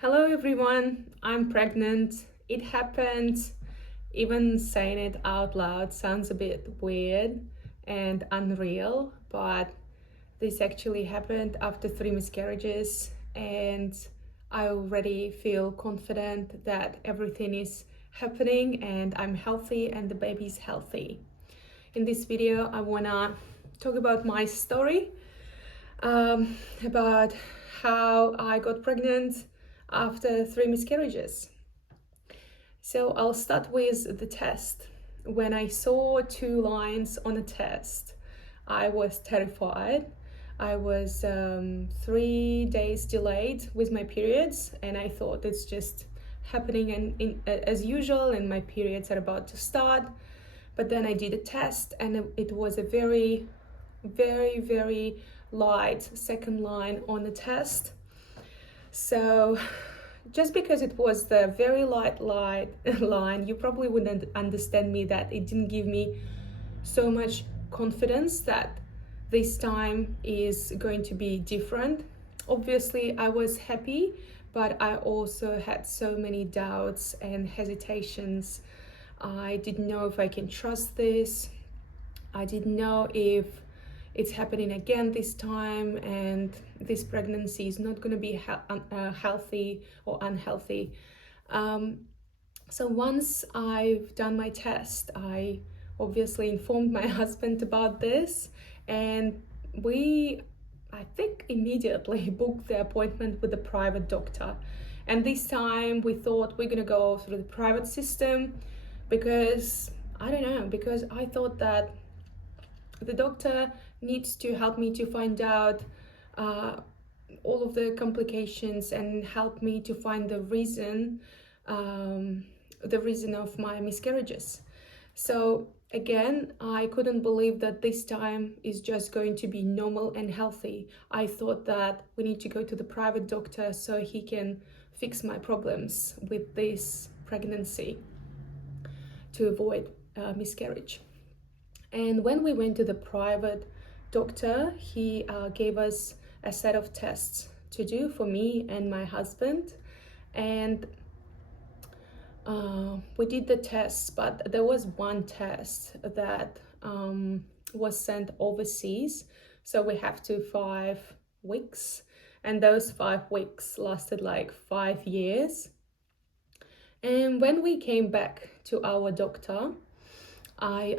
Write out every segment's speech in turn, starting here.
Hello everyone, I'm pregnant. It happened. Even saying it out loud sounds a bit weird and unreal, but this actually happened after 3 miscarriages, and I already feel confident that everything is happening and I'm healthy and the baby's healthy. In this video, I wanna talk about my story, about how I got pregnant after 3 miscarriages. So I'll start with the test. When I saw 2 lines on a test, I was terrified. I was 3 days delayed with my periods, and I thought it's just happening as usual, and my periods are about to start. But then I did a test, and it was a very, very, very light second line on the test. So just because it was the very light line, you probably wouldn't understand me that it didn't give me so much confidence that this time is going to be different. Obviously, I was happy, but I also had so many doubts and hesitations. I didn't know if I can trust this. I didn't know if it's happening again this time, and this pregnancy is not going to be healthy or unhealthy. So once I've done my test, I obviously informed my husband about this, and I think, immediately booked the appointment with a private doctor. And this time we thought we're going to go through the private system because I thought that the doctor needs to help me to find out all of the complications and help me to find the reason of my miscarriages. So again, I couldn't believe that this time is just going to be normal and healthy. I thought that we need to go to the private doctor so he can fix my problems with this pregnancy to avoid miscarriage. And when we went to the private doctor, he gave us a set of tests to do for me and my husband. And we did the tests, but there was one test that was sent overseas. So we have to 5 weeks. And those 5 weeks lasted like 5 years. And when we came back to our doctor, I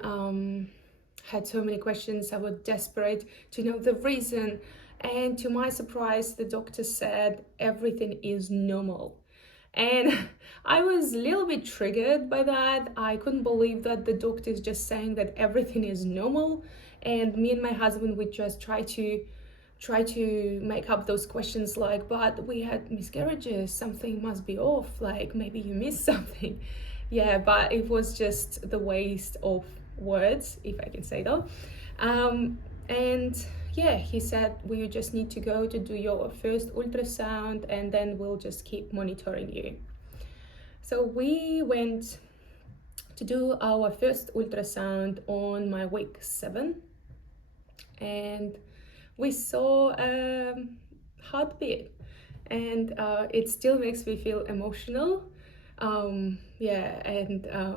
had so many questions. I was desperate to know the reason. And to my surprise, the doctor said everything is normal. And I was a little bit triggered by that. I couldn't believe that the doctor is just saying that everything is normal. And me and my husband, we just try to make up those questions like, but we had miscarriages, something must be off, like maybe you missed something. Yeah, but it was just the waste of words, if I can say that. And yeah, he said, we just need to go to do your first ultrasound, and then we'll just keep monitoring you. So we went to do our first ultrasound on my week 7, and we saw a heartbeat, and it still makes me feel emotional.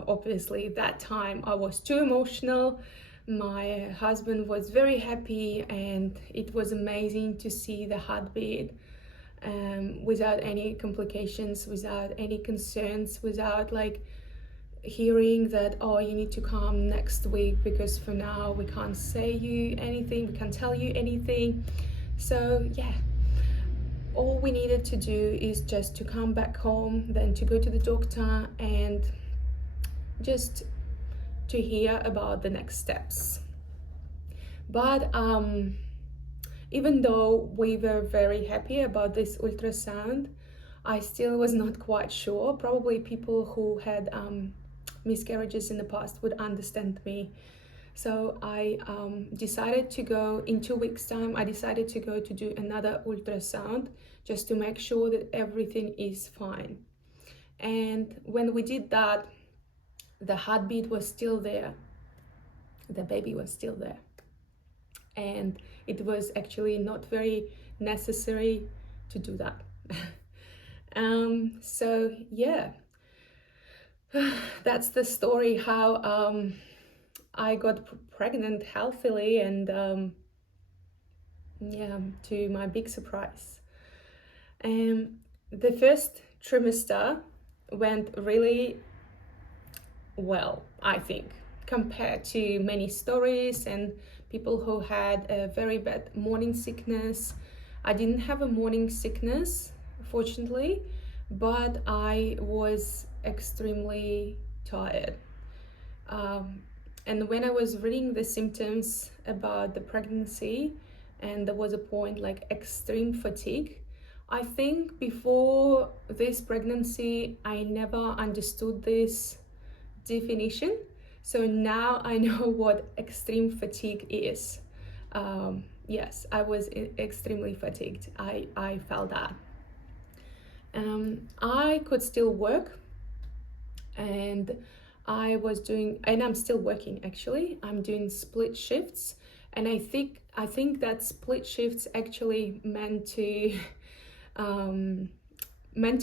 Obviously that time I was too emotional. My husband was very happy, and it was amazing to see the heartbeat without any complications, without any concerns, without like hearing that, oh, you need to come next week because for now we can't say you anything, we can't tell you anything. So yeah, all we needed to do is just to come back home, then to go to the doctor and just to hear about the next steps. But even though we were very happy about this ultrasound, I still was not quite sure. Probably people who had miscarriages in the past would understand me. So I decided to go in 2 weeks' time. I decided to go to do another ultrasound just to make sure that everything is fine. And when we did that, the heartbeat was still there. The baby was still there. And it was actually not very necessary to do that. So yeah, that's the story how I got pregnant healthily, and yeah, to my big surprise. The first trimester went really well, I think, compared to many stories and people who had a very bad morning sickness. I didn't have a morning sickness, fortunately, but I was extremely tired. Um, and when I was reading the symptoms about the pregnancy, and there was a point like extreme fatigue, I think before this pregnancy, I never understood this definition. So now I know what extreme fatigue is. Yes, I was extremely fatigued. I felt that. I could still work, and I'm still working actually. I'm doing split shifts, and I think that split shifts actually meant to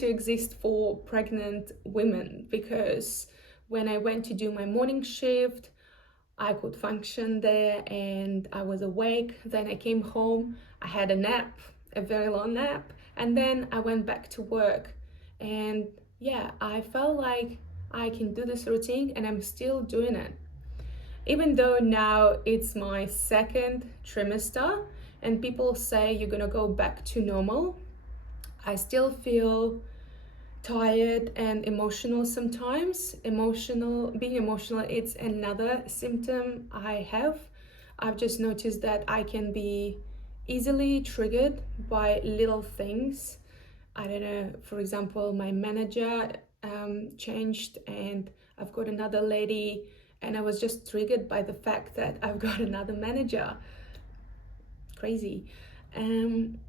exist for pregnant women, because when I went to do my morning shift, I could function there and I was awake. Then I came home, I had a nap, a very long nap, and then I went back to work. And yeah, I felt like I can do this routine, and I'm still doing it. Even though now it's my second trimester and people say you're gonna go back to normal, I still feel tired and emotional sometimes. Being emotional, it's another symptom I have. I've just noticed that I can be easily triggered by little things. I don't know, for example, my manager changed, and I've got another lady, and I was just triggered by the fact that I've got another manager. Crazy. And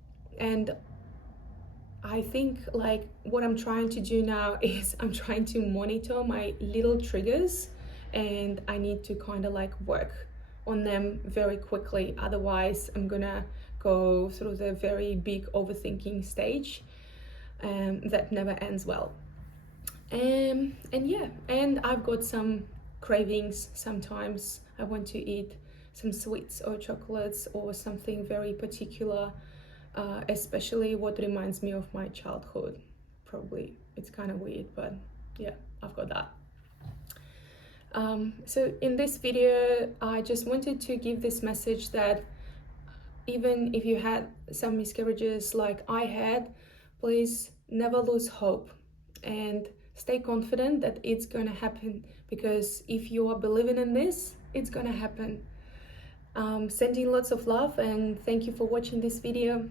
I think like what I'm trying to do now is I'm trying to monitor my little triggers, and I need to kind of like work on them very quickly. Otherwise, I'm gonna go through the very big overthinking stage that never ends well. And yeah, and I've got some cravings sometimes. I want to eat some sweets or chocolates or something very particular, especially what reminds me of my childhood. Probably it's kind of weird, but yeah, I've got that. So in this video, I just wanted to give this message that even if you had some miscarriages like I had, please never lose hope and stay confident that it's gonna happen, because if you are believing in this, it's gonna happen. Sending lots of love, and thank you for watching this video.